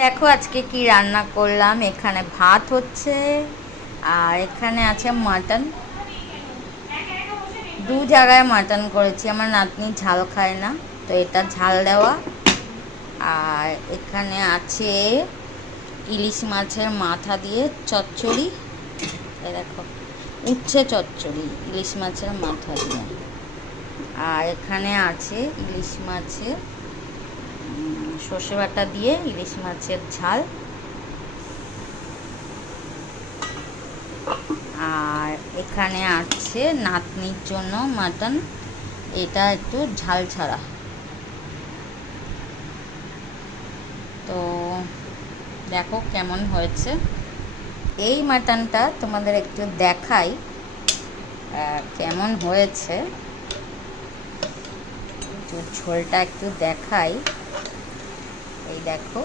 দেখো আজকে কি রান্না করলাম। এখানে ভাত হচ্ছে আর এখানে আছে মাটন। দু জায়গায় মাটন করেছি, আমার নাতনি ঝাল খায় না, তো এটা ঝাল দেওয়া। আর এখানে আছে ইলিশ মাছের মাথা দিয়ে চচ্চড়ি। এই দেখো, উচ্ছে চচ্চড়ি ইলিশ মাছের মাথা দিয়ে। আর এখানে আছে ইলিশ মাছের সর্ষে বাটা দিয়ে ইলিশ মাছের ঝাল। আর এখানে আছে নাতনির জন্য মাটন, এটা একটু ঝাল ছাড়া। তো দেখো কেমন হয়েছে। এই মাটনটা তোমাদের একটু দেখাই কেমন হয়েছে, একটু ঝোলটা একটু দেখাই। এই দেখো।